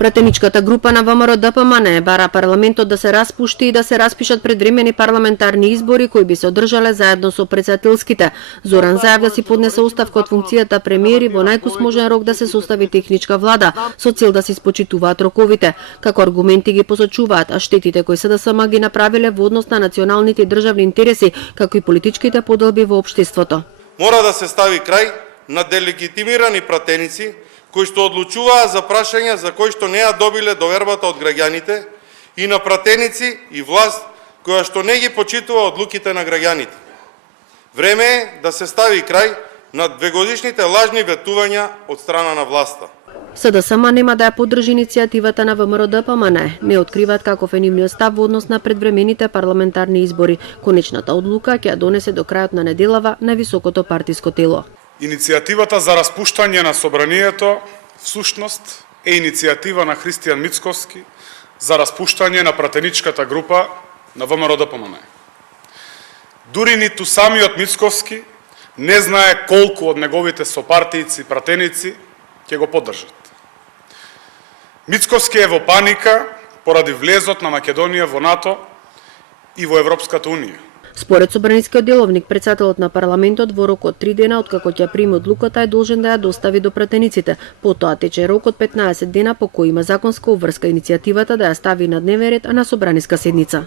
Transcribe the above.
Пратеничката група на ВМРО-ДПМН бара парламентот да се распушти и да се распишат предвремени парламентарни избори кои би се одржале заедно со председателските. Зоран Заев да си поднесе оставка од функцијата премиер и во најкусможен рок да се состави техничка влада со цел да се испочитуваат роковите. Како аргументи ги посочуваат, а штетите кои СДСМ ги направиле во однос на националните и државни интереси, како и политичките поделби во општеството. Мора да се стави крај на делегитимирани пратеници кои што одлучуваа за прашања за кои што не ја добиле довербата од граѓаните и на пратеници и власт која што не ги почитува одлуките на граѓаните. Време е да се стави крај на двегодишните лажни ветувања од страна на власта. СДСМ нема да ја поддржи иницијативата на ВМРО-ДПМН. Не откриваат каков е нивниот став во однос на предвремените парламентарни избори. Конечната одлука ќе ја донесе до крајот на неделава на високото партиско тело. Иницијативата за распуштање на собранието всушност е иницијатива на Христијан Мицковски за распуштање на пратеничката група на ВМРО-ДПМН. Дури ниту самиот Мицковски не знае колку од неговите сопартијци пратеници ќе го поддржат. Мицковски е во паника поради влезот на Македонија во НАТО и во Европската Унија. Според собранискиот деловник, председателот на парламентот во рок од 3 дена откако ќе прими одлуката е должен да ја достави до пратениците. Потоа тече рок од 15 дена по кој има законска обврска иницијативата да ја стави на дневен ред на собраниска седница.